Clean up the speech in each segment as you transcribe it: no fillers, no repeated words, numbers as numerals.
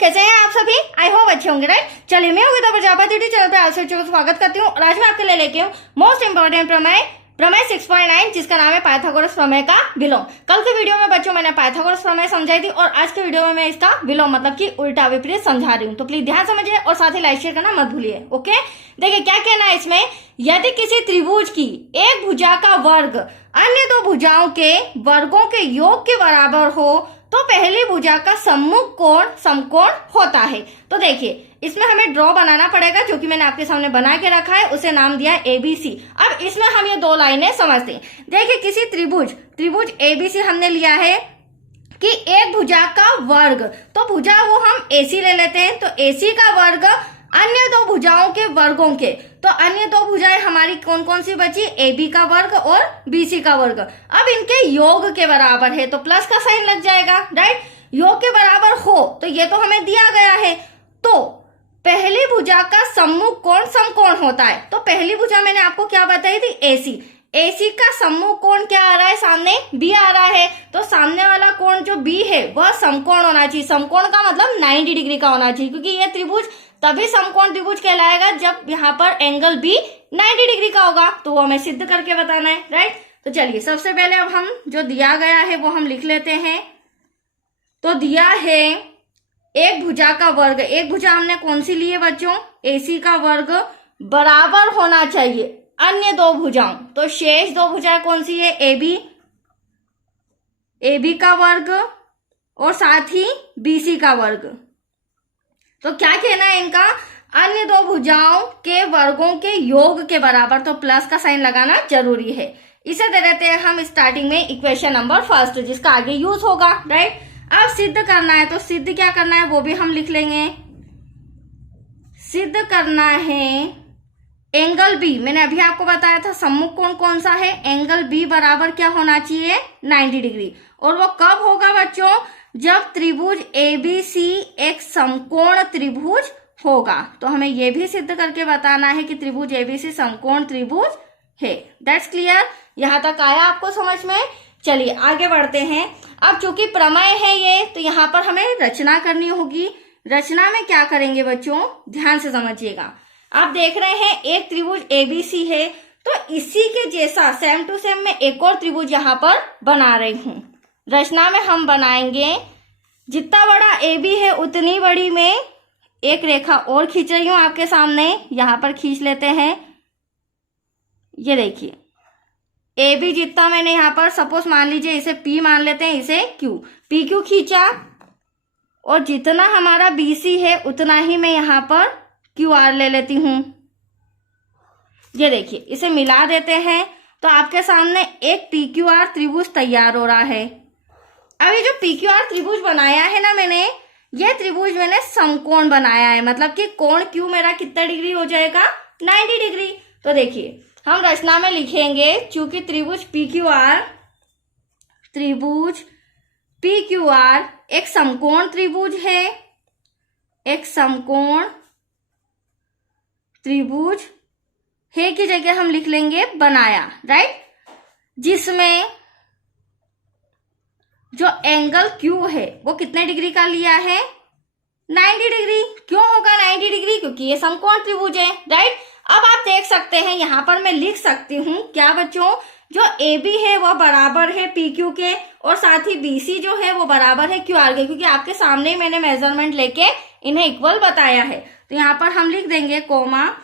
कैसे हैं आप सभी? आई होप अच्छे होंगे, राइट। चलिए, मैं गीता प्रजापति चैनल पे आप सभी को स्वागत करती हूँ और आज मैं आपके लिए लेके हूँ मोस्ट इंपोर्टेंट प्रमेय 6.9 जिसका नाम है पाइथागोरस प्रमेय का विलोम। कल के वीडियो में बच्चों मैंने पाइथागोरस प्रमेय समझाई थी और आज के वीडियो में मैं इसका विलोम मतलब कि उल्टा विपरीत समझा रही हूँ। तो प्लीज ध्यान समझिए और साथ ही लाइक शेयर करना मत भूलिए। ओके, देखिए क्या कहना है इसमें। यदि किसी त्रिभुज की एक भुजा का वर्ग अन्य दो भुजाओं के वर्गों के योग के बराबर हो तो पहली भुजा का सम्मुख कोण समकोण होता है। तो देखिए इसमें हमें ड्रॉ बनाना पड़ेगा जो कि मैंने आपके सामने बना के रखा है, उसे नाम दिया एबीसी। अब इसमें हम ये दो लाइनें समझते हैं। देखिए किसी त्रिभुज एबीसी हमने लिया है कि एक भुजा का वर्ग, तो भुजा वो हम एसी ले लेते हैं, तो एसी का वर्ग अन्य दो भुजाओं के वर्गों के, तो अन्य दो भुजाएं हमारी कौन कौन सी बची, एबी का वर्ग और बीसी का वर्ग। अब इनके योग के बराबर है तो प्लस का साइन लग जाएगा, राइट। योग के बराबर हो तो ये तो हमें दिया गया है। तो पहली भुजा का सम्मुख कोण समकोण होता है। तो पहली भुजा मैंने आपको क्या बताई थी, एसी। एसी का सम्मुख कोण क्या आ रहा है, सामने बी आ रहा है, तो सामने वाला कोण जो बी है वह समकोण होना चाहिए। समकोण का मतलब 90 डिग्री का होना चाहिए, क्योंकि यह त्रिभुज तभी समकोण त्रिभुज कहलाएगा जब यहाँ पर एंगल बी 90 डिग्री का होगा। तो वो हमें सिद्ध करके बताना है, राइट। तो चलिए सबसे पहले अब हम जो दिया गया है वो हम लिख लेते हैं। तो दिया है एक भुजा का वर्ग, एक भुजा हमने कौन सी ली है बच्चों, एसी का वर्ग बराबर होना चाहिए अन्य दो भुजाओं। तो शेष दो भुजाएं कौन सी है, एबी का वर्ग और साथ ही बीसी का वर्ग। तो क्या कहना है इनका, अन्य दो भुजाओं के वर्गों के योग के बराबर, तो प्लस का साइन लगाना जरूरी है। इसे दे देते हैं हम स्टार्टिंग में इक्वेशन नंबर फर्स्ट जिसका आगे यूज होगा, राइट। अब सिद्ध करना है, तो सिद्ध क्या करना है वो भी हम लिख लेंगे। सिद्ध करना है एंगल बी, मैंने अभी आपको बताया था सम्मुख कोण कौन सा है, एंगल बी बराबर क्या होना चाहिए, 90 डिग्री। और वो कब होगा बच्चों, जब त्रिभुज एबीसी एक समकोण त्रिभुज होगा। तो हमें यह भी सिद्ध करके बताना है कि त्रिभुज एबीसी समकोण त्रिभुज है। दैट्स क्लियर, यहां तक आया आपको समझ में। चलिए आगे बढ़ते हैं। अब चूंकि प्रमेय है ये, तो यहाँ पर हमें रचना करनी होगी। रचना में क्या करेंगे बच्चों, ध्यान से समझिएगा। आप देख रहे हैं एक त्रिभुज एबीसी है, तो इसी के जैसा सेम टू सेम मैं एक और त्रिभुज यहाँ पर बना रही हूं। रचना में हम बनाएंगे, जितना बड़ा AB है उतनी बड़ी मैं एक रेखा और खींच रही हूं आपके सामने। यहां पर खींच लेते हैं, ये देखिए AB जितना मैंने यहां पर, सपोज मान लीजिए इसे P मान लेते हैं, इसे Q, PQ खींचा, और जितना हमारा BC है उतना ही मैं यहां पर QR ले लेती हूं। ये देखिए इसे मिला देते हैं तो आपके सामने एक PQR त्रिभुज तैयार हो रहा है। अभी जो PQR त्रिभुज बनाया है ना मैंने, ये त्रिभुज मैंने समकोण बनाया है, मतलब कि कोण Q मेरा कितना डिग्री हो जाएगा, 90 डिग्री। तो देखिए हम रचना में लिखेंगे, चूंकि त्रिभुज PQR एक समकोण त्रिभुज है, एक समकोण त्रिभुज है की जगह हम लिख लेंगे बनाया, राइट। जिसमें जो एंगल Q है वो कितने डिग्री का लिया है, 90 डिग्री। क्यों होगा 90 डिग्री, क्योंकि ये समकोण त्रिभुज है, राइट। अब आप देख सकते हैं यहां पर मैं लिख सकती हूं क्या बच्चों, जो AB है वो बराबर है PQ के और साथ ही BC जो है वो बराबर है QR के, क्योंकि आपके सामने ही मैंने मेजरमेंट लेके इन्हें इक्वल बताया है। तो यहाँ पर हम लिख देंगे comma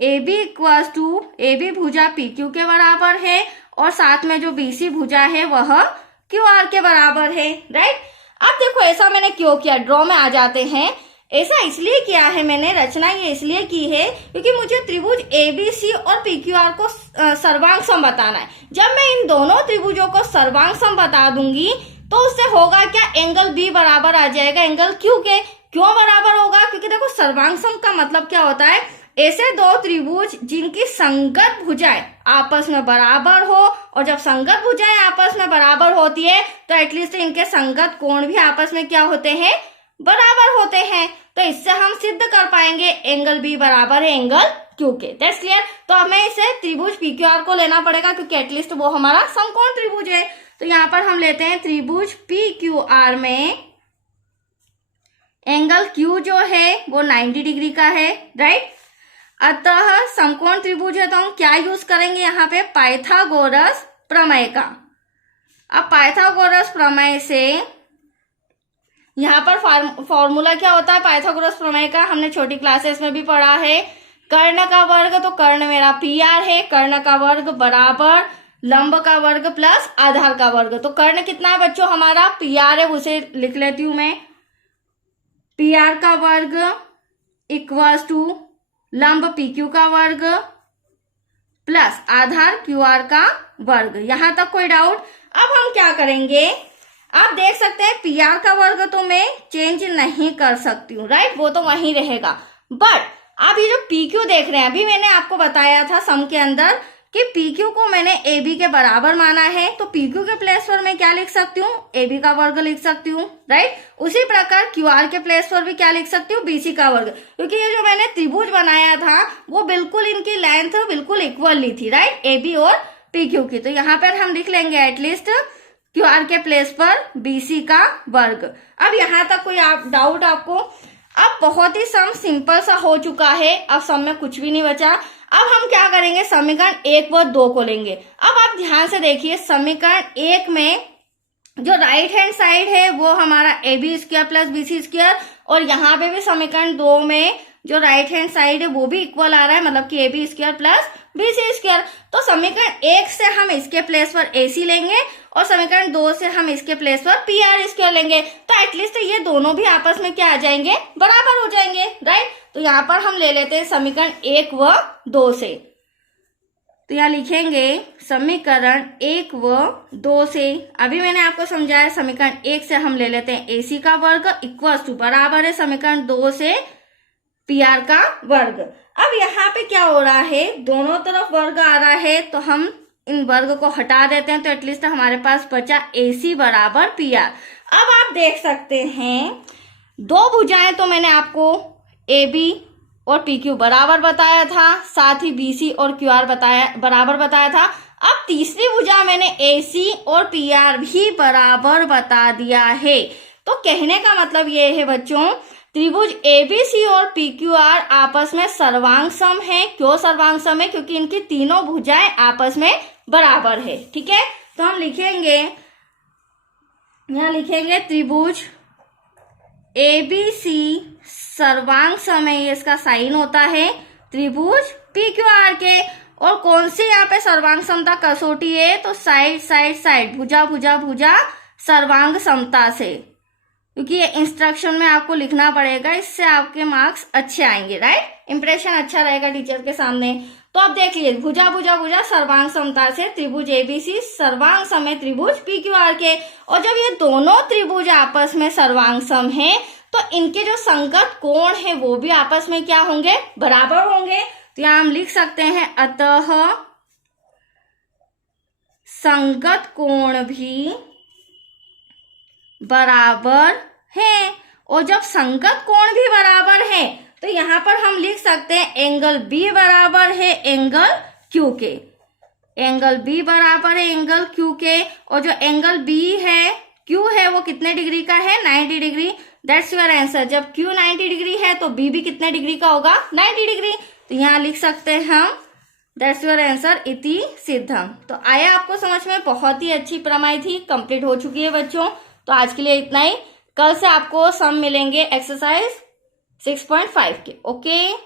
AB equals to, AB भुजा PQ के बराबर है और साथ में जो BC भुजा है वह QR के बराबर है, राइट। अब देखो ऐसा मैंने क्यों किया, ड्रॉ में आ जाते हैं। ऐसा इसलिए किया है मैंने, रचना ये इसलिए की है क्योंकि मुझे त्रिभुज ABC और PQR को सर्वांग सम बताना है। जब मैं इन दोनों त्रिभुजों को सर्वांग सम बता दूंगी तो उससे होगा क्या, एंगल B बराबर आ जाएगा एंगल Q के। क्यों बराबर होगा, क्योंकि देखो सर्वांग सम का मतलब क्या होता है, ऐसे दो त्रिभुज जिनकी संगत भुजाएं आपस में बराबर हो, और जब संगत भुजाएं आपस में बराबर होती है तो एटलीस्ट इनके संगत कोण भी आपस में क्या होते हैं, बराबर होते हैं। तो इससे हम सिद्ध कर पाएंगे एंगल B बराबर है एंगल Q के। That's clear. तो हमें इसे त्रिभुज PQR को लेना पड़ेगा क्योंकि एटलीस्ट वो हमारा समकोण त्रिभुज है। तो यहाँ पर हम लेते हैं त्रिभुज PQR में एंगल Q जो है वो 90 डिग्री का है, राइट। अतः समकोण त्रिभुज है तो हम क्या यूज करेंगे यहाँ पे, पाइथागोरस प्रमेय का। अब पाइथागोरस प्रमेय से यहाँ पर फॉर्मूला क्या होता है पाइथागोरस प्रमेय का, हमने छोटी क्लासेस में भी पढ़ा है। कर्ण का वर्ग, तो कर्ण मेरा PR है, कर्ण का वर्ग बराबर लंब का वर्ग प्लस आधार का वर्ग। तो कर्ण कितना है बच्चों हमारा, PR है, उसे लिख लेती हूं मैं। PR का वर्ग इक्वल्स टू लंब PQ का वर्ग प्लस आधार QR का वर्ग। यहां तक कोई डाउट? अब हम क्या करेंगे, आप देख सकते हैं PR का वर्ग तो मैं चेंज नहीं कर सकती हूँ, राइट, वो तो वहीं रहेगा। बट आप ये जो PQ देख रहे हैं, अभी मैंने आपको बताया था सम के अंदर कि PQ को मैंने AB के बराबर माना है, तो PQ के प्लेस पर मैं क्या लिख सकती हूँ, AB का वर्ग लिख सकती हूँ, राइट। उसी प्रकार QR के प्लेस पर भी क्या लिख सकती हूँ, BC का वर्ग, क्योंकि ये जो मैंने त्रिभुज बनाया था वो बिल्कुल इनकी लेंथ बिल्कुल इक्वल ली थी, राइट, AB और PQ की। तो यहाँ पर हम लिख लेंगे एटलीस्ट QR के प्लेस पर BC का वर्ग। अब यहाँ तक कोई डाउट आपको? अब बहुत ही सम सिंपल सा हो चुका है, अब सम में कुछ भी नहीं बचा। अब हम क्या करेंगे, समीकरण 1 व 2 को लेंगे। अब आप ध्यान से देखिए, समीकरण 1 में जो राइट हैंड साइड है वो हमारा AB² प्लस BC², और यहाँ पे भी समीकरण 2 में जो राइट हैंड साइड है वो भी इक्वल आ रहा है, मतलब कि AB² प्लस BC²। तो समीकरण 1 से हम इसके प्लेस पर AC लेंगे और समीकरण 2 से हम इसके प्लेस पर PR² लेंगे। तो एटलीस्ट ये दोनों भी आपस में क्या आ जाएंगे, बराबर हो जाएंगे, राइट। तो यहाँ पर हम ले लेते हैं समीकरण 1 व 2 से। तो यहाँ लिखेंगे समीकरण 1 व 2 से, अभी मैंने आपको समझाया समीकरण 1 से हम ले लेते हैं AC का वर्ग इक्वल्स टू बराबर है समीकरण 2 से PR का वर्ग। अब यहाँ पे क्या हो रहा है, दोनों तरफ वर्ग आ रहा है, तो हम इन वर्ग को हटा देते हैं, तो एटलीस्ट हमारे पास बचा AC बराबर PR। अब आप देख सकते हैं दो भुजाएं तो मैंने आपको AB और PQ बराबर बताया था, साथ ही BC और QR बराबर बताया था। अब तीसरी भुजा मैंने AC और PR भी बराबर बता दिया है। तो कहने का मतलब ये है बच्चों, त्रिभुज ABC और PQR आपस में सर्वांग सम है। क्यों सर्वांग सम है? क्योंकि इनकी तीनों भुजाएं आपस में बराबर है, ठीक है। तो हम लिखेंगे, यहां लिखेंगे त्रिभुज ABC सर्वांग सम है, ये इसका साइन होता है त्रिभुज PQR के। और कौन सी यहाँ पे सर्वांग समता कसौटी है, तो साइड साइड साइड, भुजा भुजा भुजा सर्वांग समता से, क्योंकि ये इंस्ट्रक्शन में आपको लिखना पड़ेगा, इससे आपके मार्क्स अच्छे आएंगे, राइट, इंप्रेशन अच्छा रहेगा टीचर के सामने। तो आप देख लीजिए, भुजा भुजा भुजा सर्वांग समता से त्रिभुज ABC सर्वांग सम है त्रिभुज PQR के। और जब ये दोनों त्रिभुज आपस में सर्वांग सम है तो इनके जो संगत कोण है वो भी आपस में क्या होंगे, बराबर होंगे। तो यहां हम लिख सकते हैं अतः संगत कोण भी बराबर है। और जब संगत कोण भी बराबर है तो यहां पर हम लिख सकते हैं एंगल B बराबर है एंगल Q के। एंगल B बराबर है एंगल Q के। और जो एंगल B है, Q है, वो कितने डिग्री का है, 90 डिग्री। That's your answer. जब Q 90 डिग्री है तो B भी कितने डिग्री का होगा, 90 डिग्री। तो यहाँ लिख सकते हैं हम दैट्स योर आंसर इति सिद्धम। तो आया आपको समझ में? बहुत ही अच्छी प्रमेय थी, कंप्लीट हो चुकी है बच्चों। तो आज के लिए इतना ही। कल से आपको सम मिलेंगे एक्सरसाइज 6.5 के। ओके।